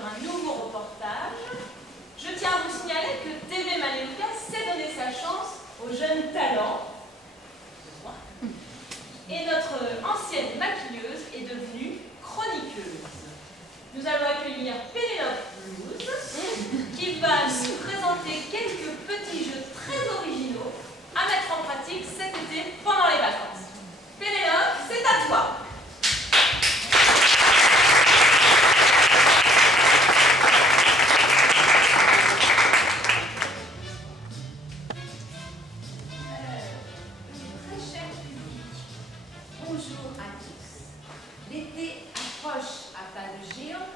sur un nouveau reportage. Je tiens à vous signaler que TV Maléfica sait donner sa chance aux jeunes talents. Et notre ancienne maquilleuse est devenue chroniqueuse. Nous allons accueillir Pénélope Blues, qui va nous présenter quelques petits jeux très originaux à mettre en pratique cet été pendant les vacances. Pénélope, c'est à toi. Bonjour à tous. L'été approche à pas de géant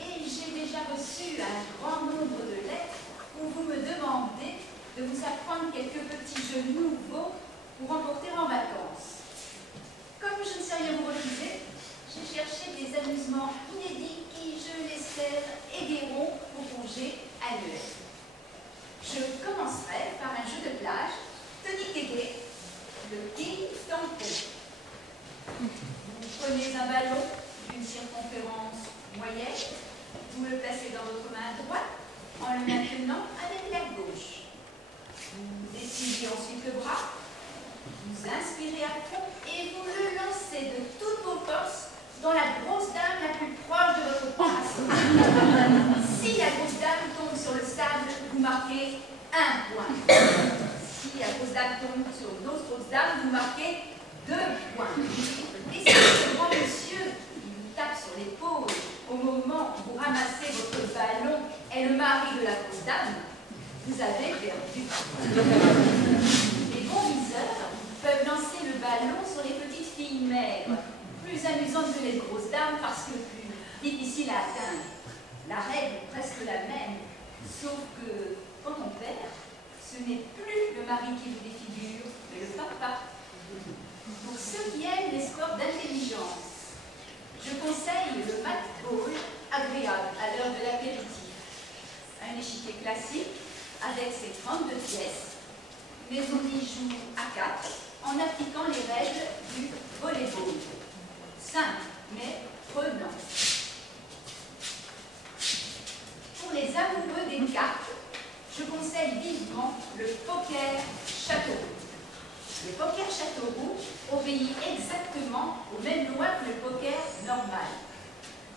et j'ai déjà reçu un grand nombre de lettres où vous me demandez de vous apprendre quelques petits jeux nouveaux pour emporter en vacances. Comme je ne sais rien vous refuser, j'ai cherché des amusements inédits qui, je l'espère, égaieront vos congés annuels. Je commencerai par un jeu de plage, tonique et gai, le King Tampon. Vous prenez un ballon d'une circonférence moyenne, vous le placez dans votre main droite en le maintenant avec la gauche. Vous décidez ensuite le bras, vous inspirez à fond et vous le lancez de toutes vos forces dans la grosse dame la plus proche de votre parasol. Si la grosse dame tombe sur le sable, vous marquez 1 point. Si la grosse dame tombe sur une autre grosse dame, vous marquez 2 points. Et si ce grand monsieur qui vous tape sur l'épaule au moment où vous ramassez votre ballon est le mari de la grosse dame, vous avez perdu. Les bons viseurs peuvent lancer le ballon sur les petites filles maigres, plus amusantes que les grosses dames parce que plus difficiles à atteindre. La règle est presque la même, sauf que quand on perd, ce n'est plus le mari qui vous défigure, mais le papa. Pour ceux qui aiment les sports d'intelligence, je conseille le mat ball agréable à l'heure de l'apéritif. Un échiquier classique avec ses 32 pièces, mais on y joue à 4 en appliquant les règles du volleyball. Simple, mais prenant. Pour les amoureux des cartes, je conseille vivement le poker château. Le poker Châteauroux obéit exactement aux mêmes lois que le poker normal.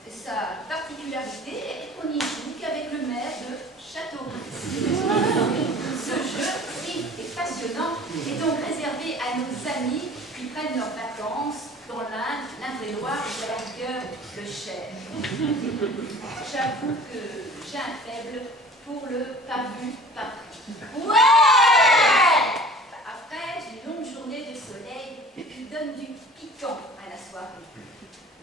Sa particularité est qu'on n'y joue qu'avec le maire de Châteauroux. Ce jeu, riche et passionnant, est donc réservé à nos amis qui prennent leurs vacances dans l'Inde, l'Indre-et-Loire et à la rigueur le Cher. J'avoue que j'ai un faible pour le pas vu, pas pris. Ouais! Après une longue journée de soleil qui donne du piquant à la soirée.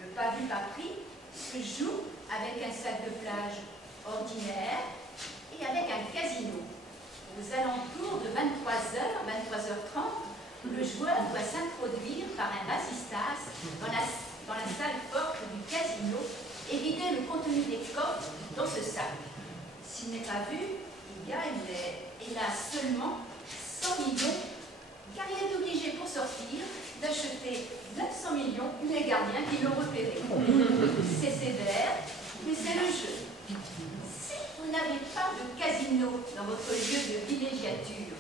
Le pas vu, pas pris se joue avec un sac de plage ordinaire et avec un casino. Aux alentours de 23h, 23h30, le joueur doit s'introduire par un vasistas dans la salle forte du casino et vider le contenu des coffres dans ce sac. S'il n'est pas vu, il gagne, mais il a seulement 100 millions, car il est obligé pour sortir d'acheter 900 millions les gardiens qui l'ont repéré. C'est sévère, mais c'est le jeu. Si vous n'avez pas de casino dans votre lieu de villégiature,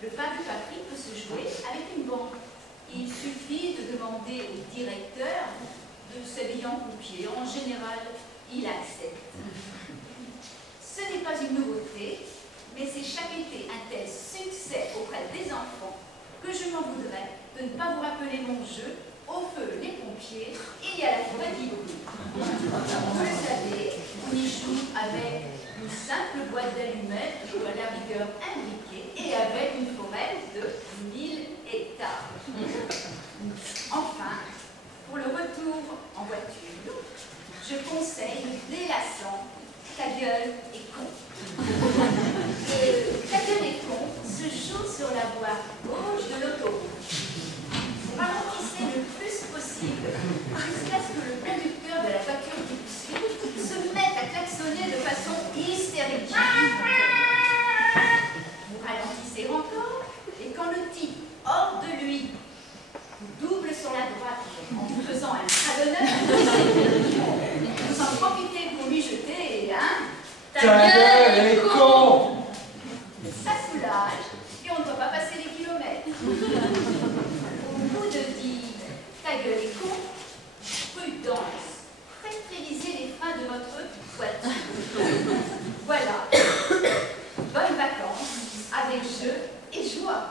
le pas vu pas pris peut se jouer avec une banque. Il suffit de demander au directeur de s'habiller en croupier. En général, il accepte. Ce n'est pas une nouveauté, mais c'est chaque été un tel succès auprès des enfants que je m'en voudrais de ne pas vous rappeler mon jeu au feu les pompiers et à la forêt d'Ivry. Vous le savez, on y joue avec une simple boîte d'allumettes ou à la rigueur imbriquée et avec une forêt de 1000 hectares. Enfin, pour le retour en voiture, je conseille le délassant Ta gueule est con. Ta gueule est con se joue sur la voie gauche de l'autoroute. Vous ralentissez le plus possible jusqu'à ce que le conducteur de la voiture qui vous suit se mette à klaxonner de façon hystérique. Vous ralentissez encore et quand le type hors de lui vous double sur la droite en vous faisant un bras d'honneur, vous en profitez pour lui jeter Ta gueule est con. Ça soulage et on ne doit pas passer les kilomètres. Au bout de dire ta gueule est con, prudence, faites réviser les freins de votre voiture. Voilà. Bonnes vacances avec jeu et joie.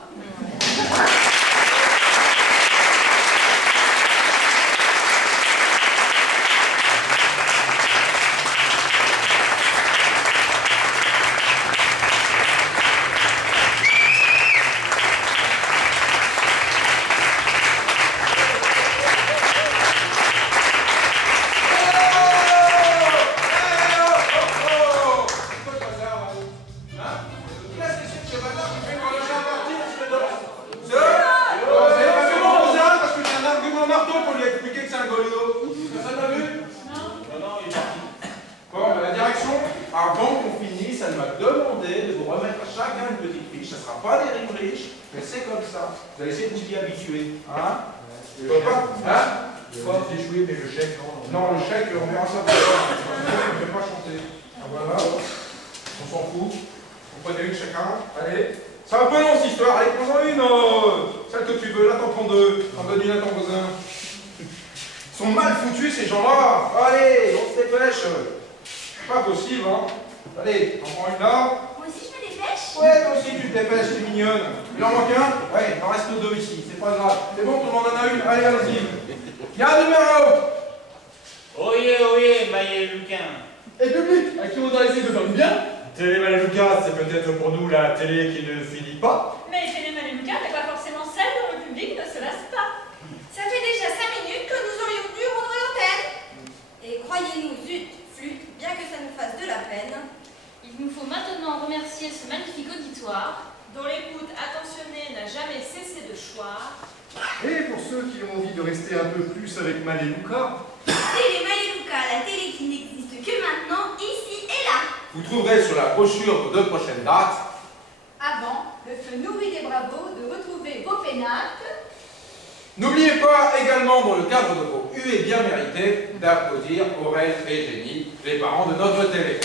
Avant qu'on finisse, elle m'a demandé de vous remettre à chacun une petite fiche. Ça ne sera pas des rimes riches, mais c'est comme ça. Vous allez essayer de vous y habituer. Hein? Pas déjouer, mais le chèque, non. Non, le chèque, on verra ça plus tard. On ne peut pas chanter. Ah, voilà. On s'en fout. Vous prenez une chacun. Allez. C'est un peu long cette histoire. Allez, prends-en une. Celle que tu veux. Là, t'en prends deux. T'en donnes une à ton voisin. Ils sont mal foutus, ces gens-là. Allez, on se dépêche. Pas possible, hein. Allez, on prend une là. Moi aussi je me dépêche. Ouais, toi aussi tu te dépêches, t'es mignonne. Il en manque un? Ouais, il en reste deux ici, c'est pas grave. C'est bon, tout le monde en a une? Allez, allez-y. Il y a un numéro. Oyez, Maïe Luquin. Et public, à qui on a essayé de faire du bien? Télé Malaluca, c'est peut-être pour nous la télé qui ne finit pas. Mais Télé Malaluca n'est pas forcément celle dont le public ne se lasse pas. Ça fait déjà 5 minutes que nous aurions dû rendre l'antenne. Et croyez-nous, zut, flûte, bien que ça nous fasse de la peine. Il nous faut maintenant remercier ce magnifique auditoire, dont l'écoute attentionnée n'a jamais cessé de choir. Et pour ceux qui ont envie de rester un peu plus avec Malaluca, Télé Malaluca, la télé qui n'existe que maintenant, ici et là. Vous trouverez sur la brochure vos 2 prochaines dates. Avant, le feu nourri des bravos de retrouver vos pénates. N'oubliez pas également, dans le cadre de vos huées bien méritées, d'applaudir Aurel et Jenny, les parents de notre télé.